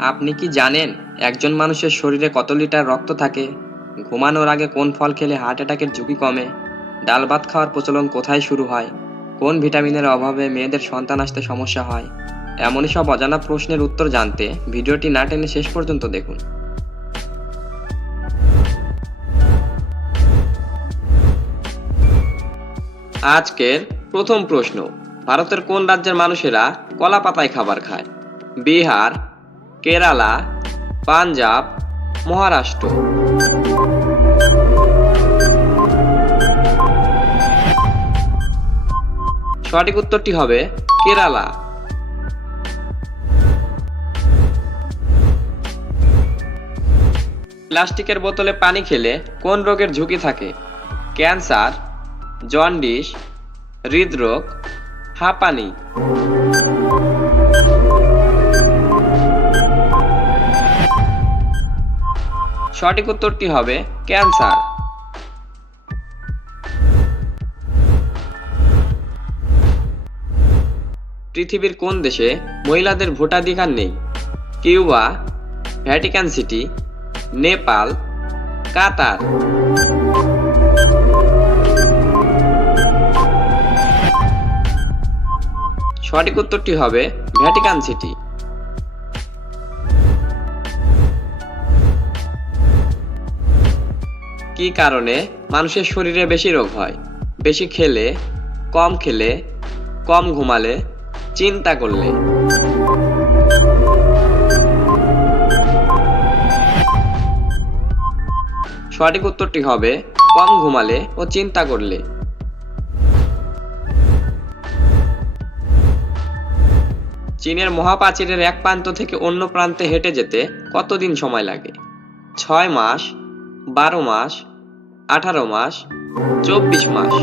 আপনি কি জানেন, একজন মানুষের শরীরে কত লিটার রক্ত থাকে? ঘুমানোর আগে কোন ফল খেলে হার্ট অ্যাটাকের ঝুঁকি কমে? ডাল ভাত খাওয়ার প্রচলন কোথায় শুরু হয়? কোন ভিটামিনের অভাবে মেয়েদের সন্তান আসতে সমস্যা হয়? এমনই সব অজানা প্রশ্নের উত্তর জানতে ভিডিওটি না টেনে শেষ পর্যন্ত দেখুন। আজকের প্রথম প্রশ্ন, ভারতের কোন রাজ্যের মানুষেরা কলা পাতায় খাবার খায়? বিহার কেরালা, পাঞ্জাব, মহারাষ্ট্র। সঠিক উত্তরটি হবে কেরালা। প্লাস্টিকের বোতলে পানি খেলে কোন রোগের ঝুঁকি থাকে? ক্যান্সার, জন্ডিস, হৃদরোগ, হাঁপানি। সঠিক উত্তরটি হবে ক্যান্সার। পৃথিবীর কোন দেশে মহিলাদের ভোটাধিকার নেই? Cuba, Vatican City, Nepal, Qatar. সঠিক উত্তরটি হবে ভ্যাটিকান সিটি। কি কারণে মানুষের শরীরে বেশি রোগ হয়? বেশি খেলে, কম খেলে, কম ঘুমালে, চিন্তা করলে। সঠিক উত্তরটি হবে, কম ঘুমালে ও চিন্তা করলে। চীনের মহাপ্রাচীরের এক প্রান্ত থেকে অন্য প্রান্তে হেঁটে যেতে কতদিন সময় লাগে? ছয় মাস, বারো মাস আঠারো মাস, চব্বিশ মাস।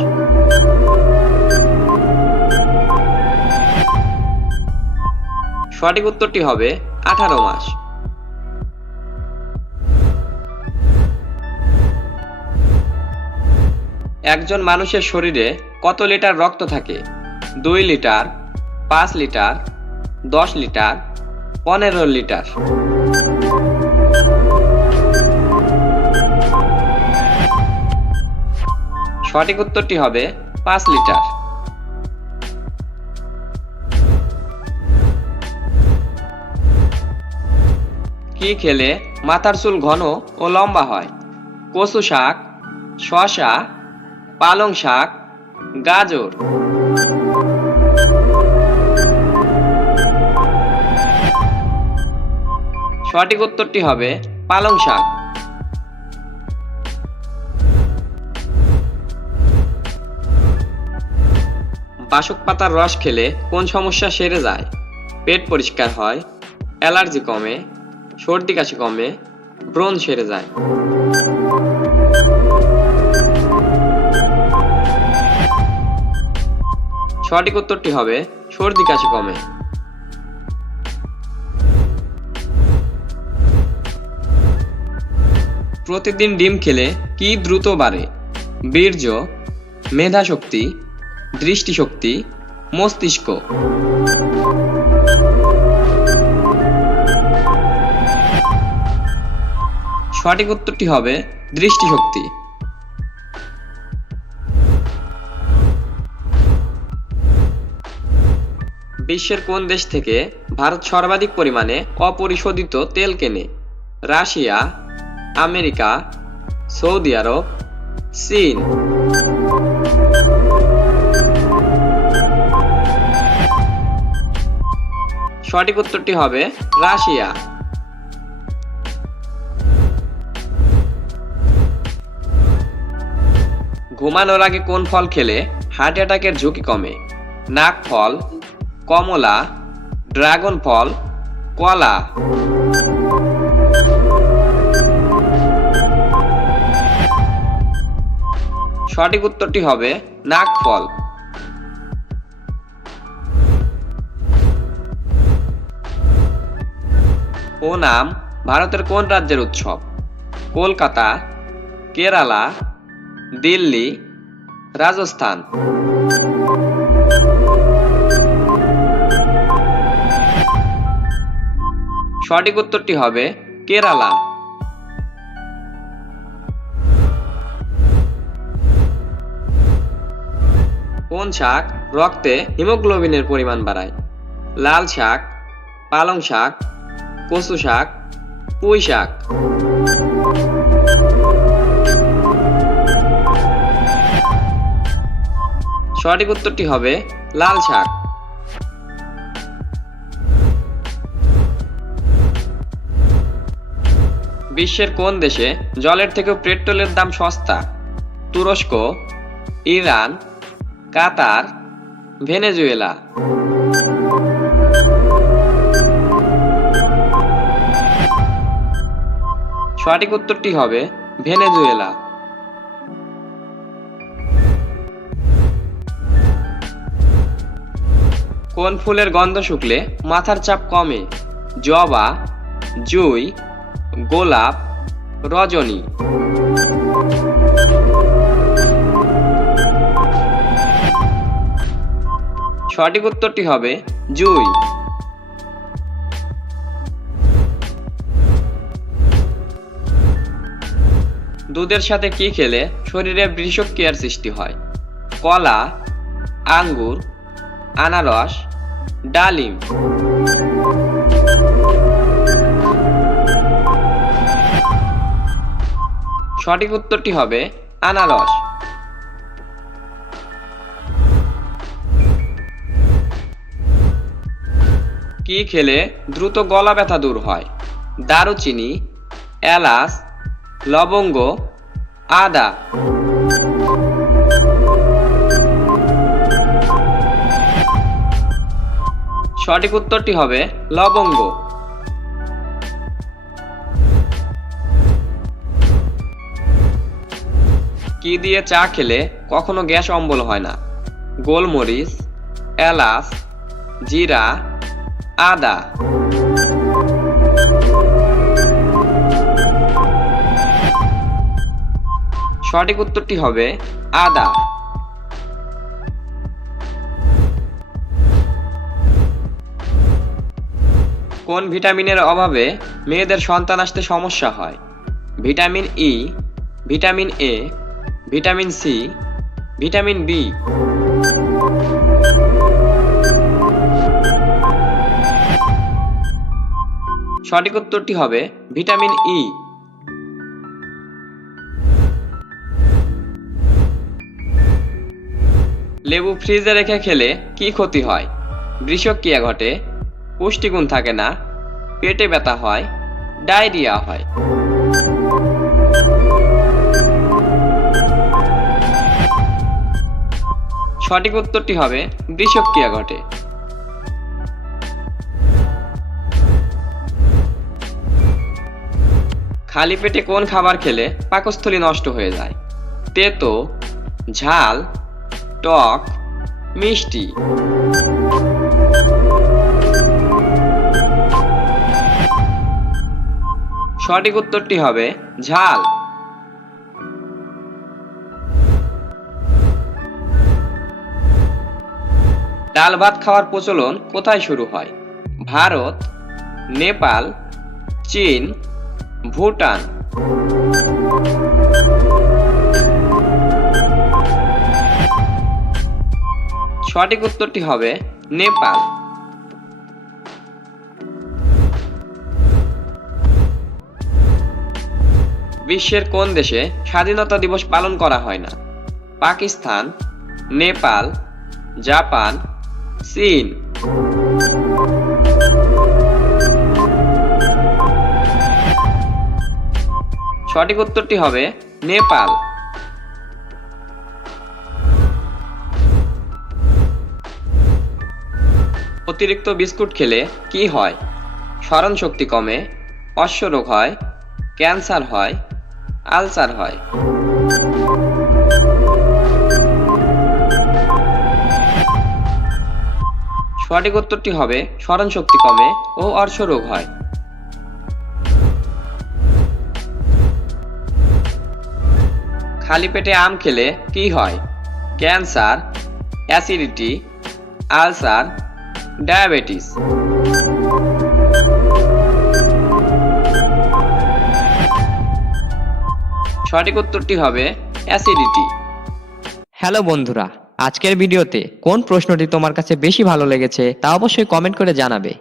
সঠিক উত্তরটি হবে আঠারো মাস। একজন মানুষের শরীরে কত লিটার রক্ত থাকে? দুই লিটার, পাঁচ লিটার, দশ লিটার, পনেরো লিটার। সঠিক উত্তরটি হবে পাঁচ লিটার। কি খেলে মাথার চুল ঘন ও লম্বা হয়? কচু শাক শশা পালং শাক, গাজর। সঠিক উত্তরটি হবে পালং শাক। বাসক পাতার রস খেলে কোন সমস্যা সেরে যায়? পেট পরিষ্কার হয়, অ্যালার্জি কমে, সর্দি কাশি কমে, ব্রণ সেরে যায়। সঠিক উত্তরটি হবে, সর্দি কাশি কমে। প্রতিদিন ডিম খেলে কি দ্রুত বাড়ে? বীর্য, মেধাশক্তি দৃষ্টিশক্তি, মস্তিষ্ক। সঠিক উত্তরটি হবে দৃষ্টিশক্তি। বিশ্বের কোন দেশ থেকে ভারত সর্বাধিক পরিমাণে অপরিশোধিত তেল কেনে? রাশিয়া, আমেরিকা, সৌদি আরব, চীন। সঠিক উত্তরটি হবে রাশিয়া। ঘুমানোর আগে কোন ফল খেলে হার্ট অ্যাটাকের ঝুঁকি কমে? নাক ফল, কমলা, ড্রাগন ফল, কলা। সঠিক উত্তরটি হবে নাক ফল। ও নাম ভারতের কোন রাজ্যের উৎসব? কলকাতা, কেরালা, দিল্লি, রাজস্থান। সঠিক উত্তরটি হবে কেরালা। কোন শাক রক্তে হিমোগ্লোবিনের পরিমাণ বাড়ায়? লাল শাক, পালং শাক কচু শাক, পুঁই শাক। সঠিক উত্তরটি হবে লাল শাক। বিশ্বের কোন দেশে জলের থেকেও পেট্রোলের দাম সস্তা? তুরস্ক, ইরান, কাতার, ভেনেজুয়েলা। সঠিক উত্তরটি হবে ভেনেজুয়েলা। কোন ফুলের গন্ধ শুকলে মাথার চাপ কমে? জবা, জুই, গোলাপ, রজনী। সঠিক উত্তরটি হবে জুই। দুধের সাথে কি খেলে শরীরে বৃষক্রিয়ার সৃষ্টি হয়? কলা, আঙ্গুর, আনারস, ডালিম। সঠিক উত্তরটি হবে আনারস। কি খেলে দ্রুত গলা ব্যথা দূর হয়? দারুচিনি, এলাচ লবঙ্গ, আদা। সঠিক উত্তরটি হবে লবঙ্গ। কি দিয়ে চা খেলে কখনো গ্যাস অম্বল হয় না? গোলমরিচ, এলাচ, জিরা, আদা। সঠিক উত্তরটি হবে আদা। কোন ভিটামিনের অভাবে মেয়েদের সন্তান আসতে সমস্যা হয়? Vitamin E vitamin A vitamin C vitamin B সঠিক উত্তরটি হবে ভিটামিন ই লেবু ফ্রিজে রেখে খেলে কি ক্ষতি হয়? বিষক্রিয়া ঘটে? পুষ্টিগুণ থাকে না? পেটে ব্যথা হয়? ডায়রিয়া হয়? সঠিক উত্তরটি হবে বিষক্রিয়া ঘটে। খালি পেটে কোন খাবার খেলে পাকস্থলী নষ্ট হয়ে যায়? তেতো, ঝাল টক মিষ্টি। সঠিক উত্তরটি হবে ঝাল। ডাল ভাত খাওয়ার প্রচলন কোথায় শুরু হয়? ভারত, নেপাল, চীন, ভুটান। সঠিক উত্তরটি হবে নেপাল। বিশ্বের কোন দেশে স্বাধীনতা দিবস পালন করা হয় না? পাকিস্তান, নেপাল, জাপান, চীন। সঠিক উত্তরটি হবে নেপাল। অতিরিক্ত বিস্কুট খেলে কি হয়? স্মরণ শক্তি কমে, অশ্বরোগ হয়, ক্যান্সার হয়, আলসার হয়। সঠিক উত্তরটি হবে, স্মরণ শক্তি কমে ও অর্শরোগ হয়। খালি পেটে আম খেলে কি হয়? Cancer, acidity, ulcer diabetes. সঠিক উত্তরটি হবে অ্যাসিডিটি। হ্যালো বন্ধুরা, আজকের ভিডিওতে কোন প্রশ্নটি তোমার কাছে বেশি ভালো লেগেছে তা অবশ্যই কমেন্ট করে জানাবে।